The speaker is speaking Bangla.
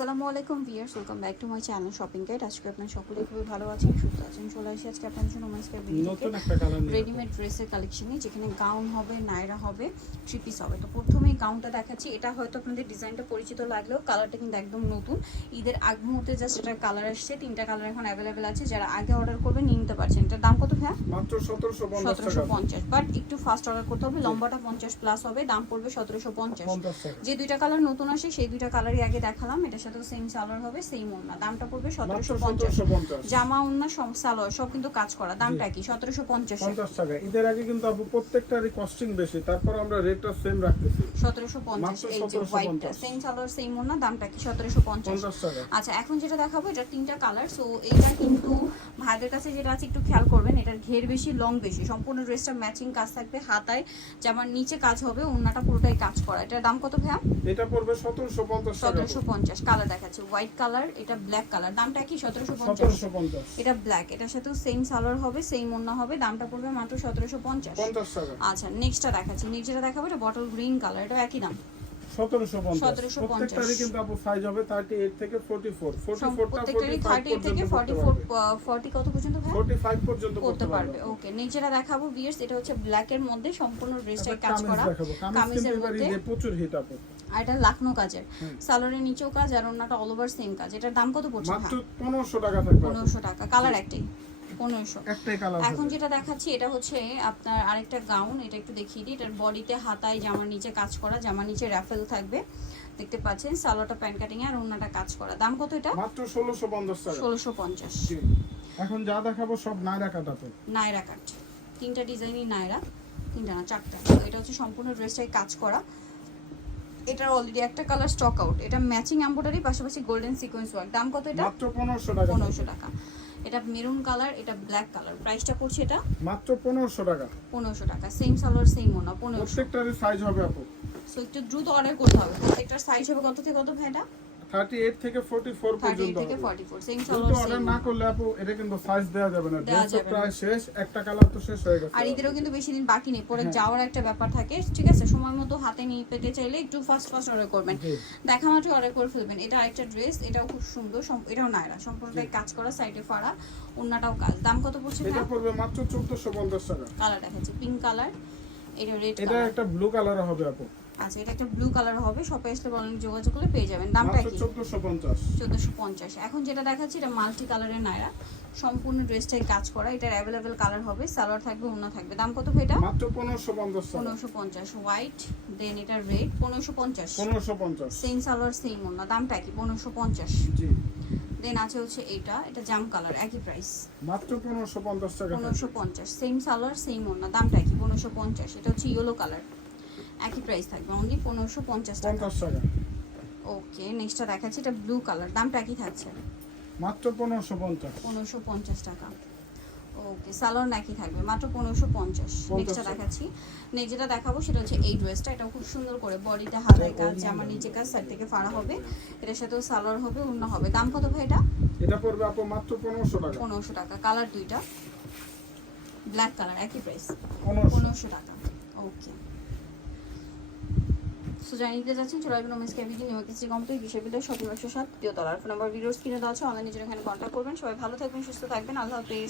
আসসালামু আলাইকুম viewers welcome back to my channel shopping guide আজকে আপনারা সকলে খুবই ভালো আছেন সুস্থ আছেন চলে আসি আজকে আপনাদের জন্য কালার রেডিমেড ড্রেসের কালেকশনে যেখানে গাউন হবে নাইরা হবে থ্রি পিস হবে। তো প্রথমেই গাউনটা দেখাচ্ছি এটা হয়তো আপনাদের ডিজাইনটা পরিচিত লাগলেও কালারটা কিন্তু একদম নতুন। ঈদের আগ মুহূর্তে জাস্ট এটার কালার আসছে তিনটা কালার এখন অ্যাভেলেবেল আছে যারা আগে অর্ডার করবে নিয়ে নিতে পারছেন। এটার দাম কত ভাইয়া? মাত্র সতেরোশো পঞ্চাশ বাট একটু ফাস্ট অর্ডার করতে হবে লম্বাটা পঞ্চাশ প্লাস হবে দাম পড়বে সতেরোশো পঞ্চাশ। যে দুইটা কালার নতুন আসে সেই দুইটা কালারই আগে দেখালাম এটার সাথেও সেম সালোয়ার হবে সেম ওন্না দামটা পড়বে সতেরোশো পঞ্চাশ। জামা ওন্না সব সালোয়ার সব কিন্তু কাজ করা। দামটা কি? সতেরোশো পঞ্চাশ। পঞ্চাশ টাকা। ঈদের আগে কিন্তু আপু প্রত্যেকটারই কস্টিং বেশি। তারপর আমরা রেটটা সেম রাখতেছি। সতেরোশো পঞ্চাশ এই যে হোয়াইটটা সেম সালোয়ার সেম ওন্না দামটা কি? সতেরোশো পঞ্চাশ। আচ্ছা এখন যেটা দেখাবো এটা তিনটা কালার সো এইটা কিন্তু ভাইদের কাছে যেটা আছে একটু খেয়াল করবেন এটার ঘের বেশি লং বেশি। সম্পূর্ণ ড্রেসটা ম্যাচিং কাজ থাকবে হাতায় জামার নিচে কাজ হবে ওন্নাটা পুরোটাই কাজ করা। এটার দাম কত ভাইয়া? এটা পড়বে সতেরোশো পঞ্চাশ টাকা। সতেরোশো পঞ্চাশ কালার দেখাচ্ছে। হোয়াইট কালার এটা ব্ল্যাক কালার দামটা কি সতেরোশো পঞ্চাশ। সতেরোশো পঞ্চাশ। এটা ব্ল্যাক এটার সাথেও সেম সালোয়ার হবে সেম ওন্না হবে দামটা পড়বে মাত্র সতেরোশো পঞ্চাশ। টাকা। আচ্ছা নেক্সটটা দেখাচ্ছি। নেক্সট যেটা দেখাবো এটা বটল গ্রিন কালার এটা একই দাম। 1750 প্রত্যেকটারই কিন্তু আপু সাইজ হবে থার্টি এইট থেকে ফোর্টি ফোর ফোর্টি সব- ফোরটা প্রত্যেকটারই ফোর্টি ফাইভ থার্টি থেকে ফর্টি পর্যন্ত ফোর ফর্টি কত পর্যন্ত ভাই? ফোর্টি ফাইভ পর্যন্ত করতে পারবে। ওকে নেক্সট দেখাবো বিয়ার্স এটা হচ্ছে ব্ল্যাক এর মধ্যে সম্পূর্ণ ড্রেসটাই কাজ করা। কামিজের মধ্যে প্রচুর হিট আপু। আর এটা লাখনো কাজের। সালোয়ারের নিচেও কাজ আর ওনাটা অল ওভার সেম কাজ। এটার দাম কত পড়ছে মাত্র পনেরোশো টাকা থাকবে টাকা। কালার একটাই। পনেরোশো এখন যেটা দেখাচ্ছি এটা হচ্ছে আপনার আরেকটা গাউন এটা একটু দেখিয়ে দিই। এটার বডিতে হাতায় জামার নিচে কাজ করা জামার নিচে র্যাফেল থাকবে। দেখতে পাচ্ছেন সালোয়ারটা প্যান্ট কাটিং আর ওনাটা কাজ করা। দাম কত এটা? মাত্র ষোলোশো পঞ্চাশ ষোলোশো পঞ্চাশ। এখন যা দেখাবো সব নায়রা কাটাতে নায়রা কাট তিনটা ডিজাইনই নায়রা। তিনটা না চারটা। তো এটা হচ্ছে সম্পূর্ণ ড্রেসটাই কাজ করা। এটার অলরেডি একটা কালার স্টক আউট এটা ম্যাচিং এমব্রয়ডারি পাশাপাশি গোল্ডেন সিকোয়েন্স ওয়ার্ক দাম কত এটা? মাত্র পনেরোশো টাকা। পনেরোশো টাকা। এটা মেরুন কালার এটা ব্ল্যাক কালার। প্রাইসটা পড়ছে এটা মাত্র 1500 টাকা। 1500 টাকা। সেম সালোয়ার সেম ওনা 1500 প্রত্যেকটার সাইজ হবে আপু। সো একটু দ্রুত অর্ডার করতে হবে। প্রত্যেকটার সাইজ হবে কত থেকে কত ভাইটা থার্টি এইট থেকে ফোর্টি ফোর থার্টি পর্যন্ত থেকে হবে। ফর্টি ফোর সেম দ্রুত সালোয়ার অর্ডার না করলে আপু এটা কিন্তু সাইজ দেওয়া যাবে না। ড্রেস। প্রায় শেষ একটা কালার তো শেষ হয়ে গেছে। আর ঈদেরও কিন্তু বেশি দিন বাকি নেই পরে হ্যাঁ। যাওয়ার একটা ব্যাপার থাকে ঠিক আছে? সময় মতো হাতে নিয়ে পেতে চাইলে একটু ফাস্ট ফাস্ট অর্ডার করবেন। দেখা মাত্র অর্ডার করে ফেলবেন। এটা আরেকটা ড্রেস এটাও খুব সুন্দর এটাও নায়রা সম্পূর্ণটাই কাজ করা সাইডে ফাড়া অন্যটাও কাজ। দাম কত পড়ছে এটা পড়বে মাত্র চোদ্দশো পঞ্চাশ টাকা। কালার দেখাচ্ছে পিঙ্ক কালার এটা রেড এটা একটা ব্লু কালার হবে আপু। আচ্ছা এটা একটা ব্লু কালার হবে শপে আসলে বলেন যোগাযোগ করলে পেয়ে যাবেন। দামটা কি? চোদ্দশো পঞ্চাশ। চোদ্দোশো পঞ্চাশ। এখন যেটা দেখাচ্ছি এটা মাল্টি কালারের নায়রা সম্পূর্ণ ড্রেসটাই কাজ করা এটার অ্যাভেলেবেল কালার হবে সালোয়ার থাকবে অন্য থাকবে। দাম কত এটা? মাত্র পনেরোশো পঞ্চাশ টাকা পনেরোশো পঞ্চাশ হোয়াইট দেন এটা রেড পনেরোশো পঞ্চাশ। পনেরোশো পঞ্চাশ। সেম সালোয়ার সেম অন্য দামটা কি? পনেরোশো পঞ্চাশ। জি। দেন আছে হচ্ছে এটা এটা জাম কালার একই প্রাইস মাত্র পনেরোশো পঞ্চাশ টাকা পনেরোশো পঞ্চাশ। সেম সালোয়ার সেম অন্য দামটা কি? পনেরোশো পঞ্চাশ। এটা হচ্ছে ইয়েলো কালার একই প্রাইস থাকবে অনলি পনেরোশো পঞ্চাশ টাকা। ওকে নেক্সটটা দেখাচ্ছি এটা ব্লু কালার দামটা একই থাকছে। মাত্র পনেরোশো পঞ্চাশ। পনেরোশো পঞ্চাশ টাকা। ওকে সালোয়ার নাকি থাকবে মাত্র পনেরোশো পঞ্চাশ। নেক্সটটা দেখাচ্ছি। নেক্সট যেটা দেখাবো সেটা হচ্ছে এই ড্রেসটা এটা খুব সুন্দর করে বডিতে হাতায় কাজ জামার নিচে কাজ সাইড থেকে ফাড়া হবে। এটার সাথেও সালোয়ার হবে অন্য হবে। দাম কত ভাই এটা? এটা পড়বে আপু মাত্র পনেরোশো টাকা। পনেরোশো টাকা কালার দুইটা। ব্ল্যাক কালার একই প্রাইস পনেরোশো। টাকা। ওকে সো জানিয়ে যাচ্ছেন চলে আসবেন ওমেন্স নিউ কিসি কমপ্লিট বিশ্ববিদ্যালয় শপিং একশো সাত তলার ফোন নাম্বার ভিডিওস কিনে দেওয়া আছে অনলাইনে জন্য এখানে কন্ট্যাক্ট করবেন। সবাই ভালো থাকবেন, সুস্থ থাকবেন। আল্লাহ হাফিজ।